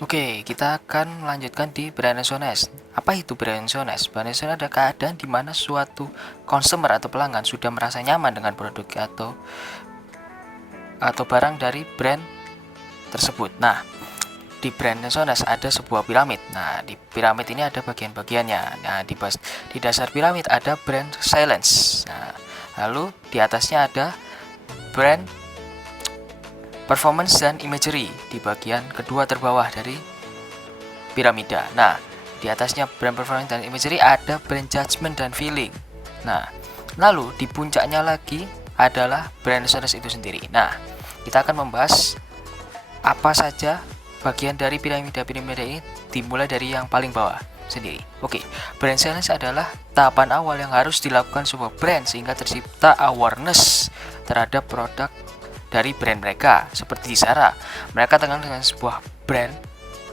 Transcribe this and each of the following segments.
Oke, kita akan melanjutkan di brand resonance. Apa itu brand resonance? Brand resonance adalah keadaan di mana suatu consumer atau pelanggan sudah merasa nyaman dengan produk atau barang dari brand tersebut. Nah, di brand resonance ada sebuah piramid. Nah, di piramid ini ada bagian-bagiannya. Nah, di dasar piramid ada brand silence. Nah, lalu di atasnya ada brand performance dan imagery di bagian kedua terbawah dari piramida. Nah, di atasnya brand performance dan imagery ada brand judgment dan feeling. Nah, lalu di puncaknya lagi adalah brand resonance itu sendiri. Nah, kita akan membahas apa saja bagian dari piramida-piramida ini, dimulai dari yang paling bawah sendiri. Oke, brand silence adalah tahapan awal yang harus dilakukan sebuah brand sehingga tercipta awareness terhadap produk dari brand mereka. Seperti di Zara, mereka terkenal dengan sebuah brand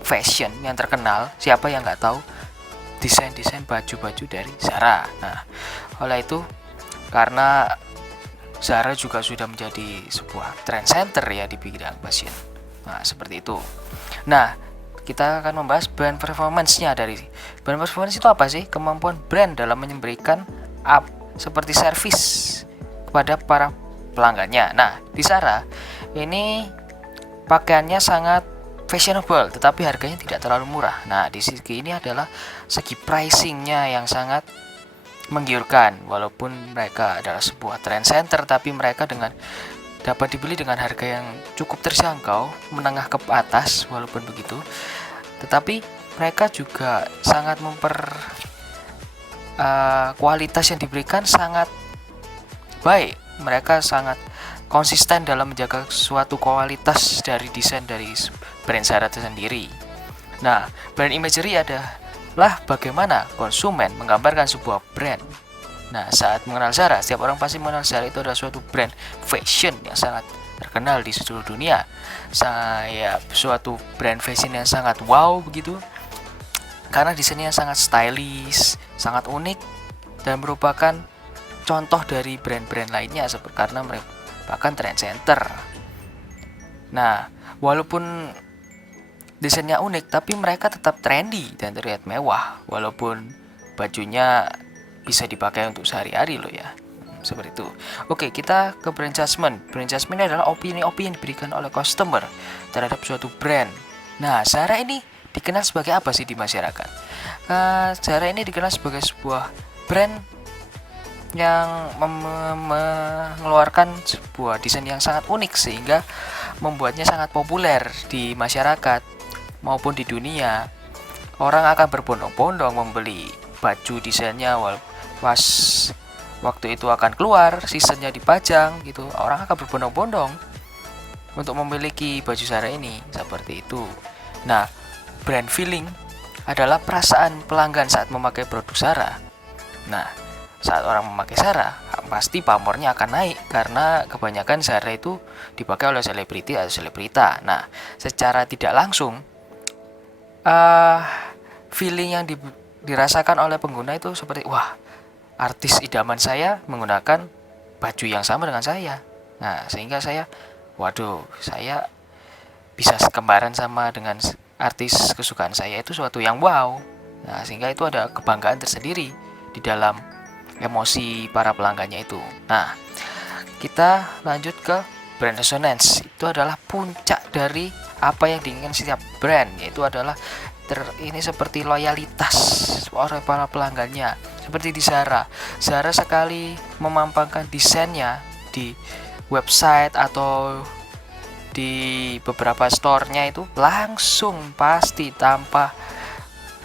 fashion yang terkenal. Siapa yang nggak tahu desain-desain baju-baju dari Zara. Nah, oleh itu karena Zara juga sudah menjadi sebuah trend center ya di bidang fashion. Nah, seperti itu. Nah, kita akan membahas brand performance-nya. Dari brand performance itu apa sih? Kemampuan brand dalam memberikan seperti service kepada para pelanggannya. Nah, di Zara ini pakaiannya sangat fashionable tetapi harganya tidak terlalu murah. Nah, di segi ini adalah segi pricing-nya yang sangat menggiurkan. Walaupun mereka adalah sebuah trend center, tapi mereka dapat dibeli dengan harga yang cukup terjangkau, menengah ke atas. Walaupun begitu, tetapi mereka juga sangat kualitas yang diberikan sangat baik. Mereka sangat konsisten dalam menjaga suatu kualitas dari desain dari brand Zara itu sendiri. Nah, brand imagery adalah bagaimana konsumen menggambarkan sebuah brand. Nah, saat mengenal Zara, setiap orang pasti mengenal Zara itu adalah suatu brand fashion yang sangat terkenal di seluruh dunia. Suatu brand fashion yang sangat wow begitu, karena desainnya sangat stylish, sangat unik, dan merupakan contoh dari brand-brand lainnya karena merupakan trend center. Nah, walaupun desainnya unik, tapi mereka tetap trendy dan terlihat mewah, walaupun bajunya bisa dipakai untuk sehari-hari loh ya. Seperti itu. Oke, kita ke brand judgment. Brand judgment adalah opini-opini yang diberikan oleh customer terhadap suatu brand. Nah, Zara ini dikenal sebagai apa sih di masyarakat? Zara ini dikenal sebagai sebuah brand yang mengeluarkan sebuah desain yang sangat unik sehingga membuatnya sangat populer di masyarakat maupun di dunia. Orang akan berbondong-bondong membeli baju desainnya pas waktu itu akan keluar, seasonnya dipajang gitu. Orang akan berbondong-bondong untuk memiliki baju Zara ini, seperti itu. Nah, brand feeling adalah perasaan pelanggan saat memakai produk Zara. Nah, saat orang memakai Zara, pasti pamornya akan naik karena kebanyakan Zara itu dipakai oleh selebriti atau selebrita. Nah, secara tidak langsung feeling yang dirasakan oleh pengguna itu seperti, wah, artis idaman saya menggunakan baju yang sama dengan saya. Nah, sehingga saya bisa kembaran sama dengan artis kesukaan saya, itu suatu yang wow. Nah, sehingga itu ada kebanggaan tersendiri di dalam emosi para pelanggannya itu. Nah, kita lanjut ke brand resonance. Itu adalah puncak dari apa yang diinginkan setiap brand, yaitu adalah ini seperti loyalitas oleh para pelanggannya. Seperti di Zara. Zara sekali memampangkan desainnya di website atau di beberapa store-nya itu langsung pasti tanpa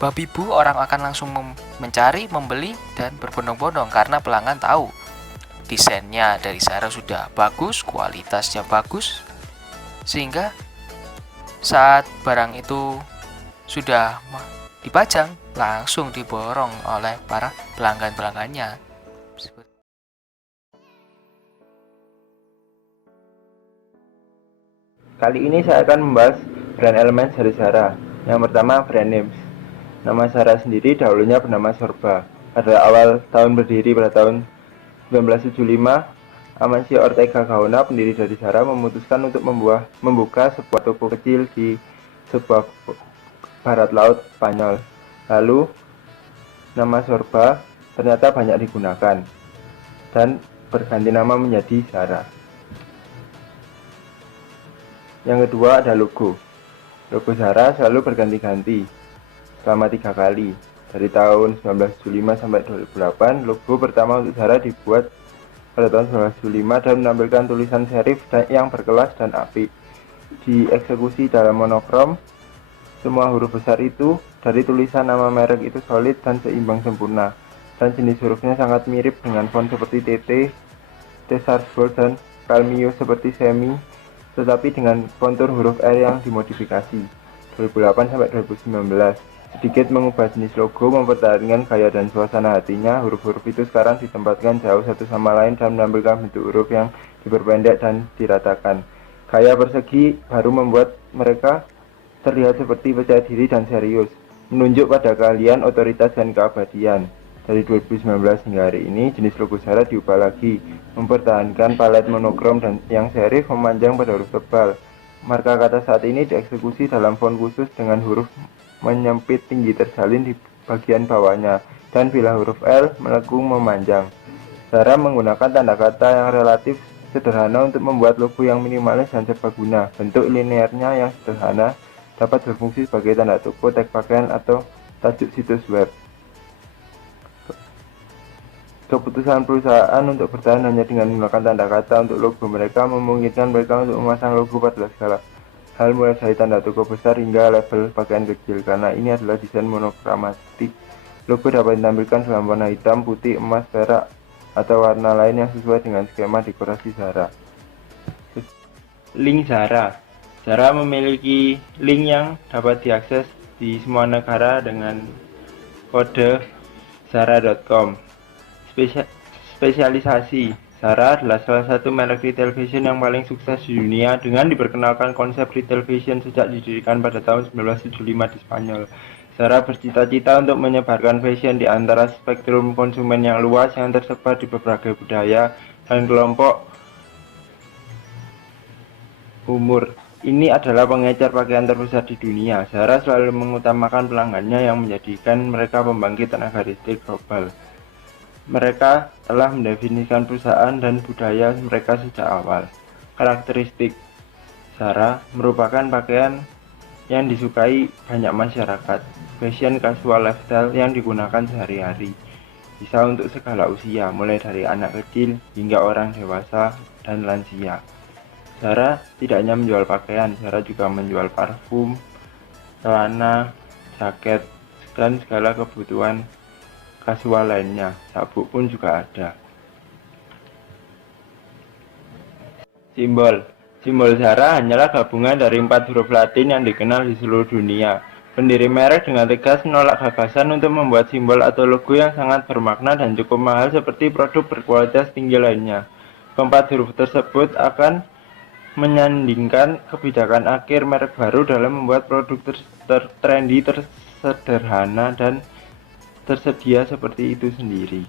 babi bu orang akan langsung mencari, membeli dan berbondong-bondong karena pelanggan tahu desainnya dari Zara sudah bagus, kualitasnya bagus, sehingga saat barang itu sudah dipajang langsung diborong oleh para pelanggan-pelanggannya. Kali ini saya akan membahas brand elemen dari Zara. Yang pertama, brand names. Nama Zara sendiri dahulunya bernama Sorba. Pada awal tahun berdiri pada tahun 1975, Amancio Ortega Gaona, pendiri dari Zara, memutuskan untuk membuka sebuah toko kecil di sebuah barat laut Spanyol. Lalu nama Sorba ternyata banyak digunakan dan berganti nama menjadi Zara. Yang kedua ada logo. Logo Zara selalu berganti-ganti selama 3 kali. Dari tahun 1975 sampai 2008, logo pertama untuk Zara dibuat pada tahun 1975 dan menampilkan tulisan serif yang berkelas dan apik. Dieksekusi dalam monokrom, semua huruf besar itu dari tulisan nama merek itu solid dan seimbang sempurna, dan jenis hurufnya sangat mirip dengan font seperti TT, T-Sarsbold, dan Calmio seperti Semi, tetapi dengan kontur huruf R yang dimodifikasi. 2008 sampai 2019. Sedikit mengubah jenis logo, mempertahankan gaya dan suasana hatinya. Huruf-huruf itu sekarang ditempatkan jauh satu sama lain dan menampilkan bentuk huruf yang diperpendek dan diratakan. Gaya persegi baru membuat mereka terlihat seperti percaya diri dan serius, menunjuk pada keahlian, otoritas, dan keabadian. Dari 2019 hingga hari ini, jenis logo Zara diubah lagi, mempertahankan palet monokrom dan yang serif memanjang pada huruf tebal. Marka kata saat ini dieksekusi dalam font khusus dengan huruf menyempit tinggi tersalin di bagian bawahnya, dan bila huruf L melengkung memanjang. Zara menggunakan tanda kata yang relatif sederhana untuk membuat logo yang minimalis dan serbaguna. Bentuk linearnya yang sederhana dapat berfungsi sebagai tanda toko, tag pakaian, atau tajuk situs web. Keputusan perusahaan untuk bertahan hanya dengan menggunakan tanda kata untuk logo mereka memungkinkan mereka untuk memasang logo pada segala hal, mulai dari tanda toko besar hingga label pakaian kecil. Karena ini adalah desain monokromatik, logo dapat ditampilkan dalam warna hitam, putih, emas, perak, atau warna lain yang sesuai dengan skema dekorasi Zara. Link Zara. Zara memiliki link yang dapat diakses di semua negara dengan kode zara.com. Spesialisasi. Zara adalah salah satu merek retail fashion yang paling sukses di dunia dengan diperkenalkan konsep retail fashion sejak didirikan pada tahun 1975 di Spanyol. Zara bercita-cita untuk menyebarkan fashion di antara spektrum konsumen yang luas yang tersebar di berbagai budaya dan kelompok umur. Ini adalah pengecer pakaian terbesar di dunia. Zara selalu mengutamakan pelanggannya yang menjadikan mereka pembangkit tenaga listrik global. Mereka telah mendefinisikan perusahaan dan budaya mereka sejak awal. Karakteristik Zara merupakan pakaian yang disukai banyak masyarakat, fashion casual lifestyle yang digunakan sehari-hari, bisa untuk segala usia, mulai dari anak kecil hingga orang dewasa dan lansia. Zara tidak hanya menjual pakaian, Zara juga menjual parfum, celana, jaket, dan segala kebutuhan kasual lainnya. Sabuk pun juga ada. Simbol Zara hanyalah gabungan dari 4 huruf Latin yang dikenal di seluruh dunia. Pendiri merek dengan tegas menolak gagasan untuk membuat simbol atau logo yang sangat bermakna dan cukup mahal seperti produk berkualitas tinggi lainnya. Keempat huruf tersebut akan menyandingkan kebijakan akhir merek baru dalam membuat produk trendy, tersederhana, dan tersedia seperti itu sendiri.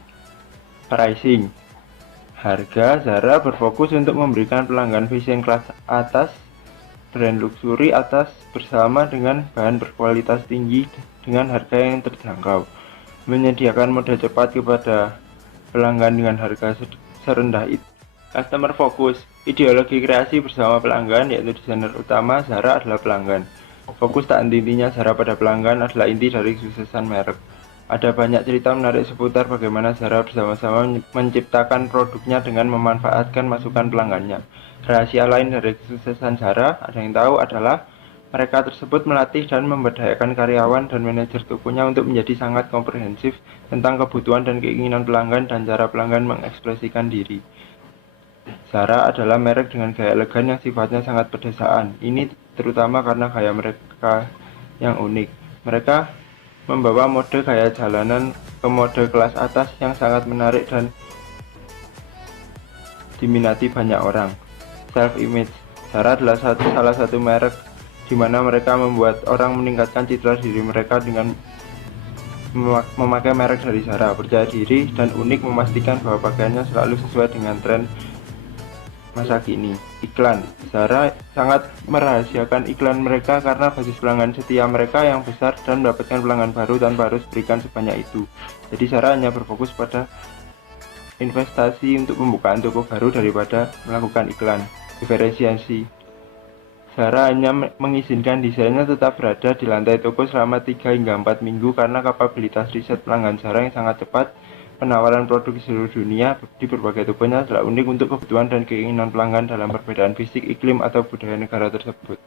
Pricing. Harga Zara berfokus untuk memberikan pelanggan fashion kelas atas, brand luxury atas bersama dengan bahan berkualitas tinggi dengan harga yang terjangkau. Menyediakan mode cepat kepada pelanggan dengan harga serendah itu. Customer focus. Ideologi kreasi bersama pelanggan, yaitu desainer utama Zara adalah pelanggan. Fokus tak henti-hentinya Zara pada pelanggan adalah inti dari kesuksesan merek. Ada banyak cerita menarik seputar bagaimana Zara bersama-sama menciptakan produknya dengan memanfaatkan masukan pelanggannya. Rahasia lain dari kesuksesan Zara, ada yang tahu, adalah mereka tersebut melatih dan memberdayakan karyawan dan manajer tokonya untuk menjadi sangat komprehensif tentang kebutuhan dan keinginan pelanggan dan cara pelanggan mengekspresikan diri. Zara adalah merek dengan gaya elegan yang sifatnya sangat pedesaan. Ini terutama karena gaya mereka yang unik. Mereka membawa mode gaya jalanan ke mode kelas atas yang sangat menarik dan diminati banyak orang. Self-image. Zara adalah salah satu merek di mana mereka membuat orang meningkatkan citra diri mereka dengan memakai merek dari Zara. Percaya diri dan unik memastikan bahwa pakaiannya selalu sesuai dengan tren masa kini. Iklan. Zara sangat merahasiakan iklan mereka karena basis pelanggan setia mereka yang besar dan mendapatkan pelanggan baru tanpa harus berikan sebanyak itu. Jadi Zara hanya berfokus pada investasi untuk pembukaan toko baru daripada melakukan iklan. Diferensiasi. Zara hanya mengizinkan desainnya tetap berada di lantai toko selama 3 hingga 4 minggu karena kapabilitas riset pelanggan Zara yang sangat cepat. Penawaran produk di seluruh dunia di berbagai tokonya adalah unik untuk kebutuhan dan keinginan pelanggan dalam perbedaan fisik, iklim, atau budaya negara tersebut.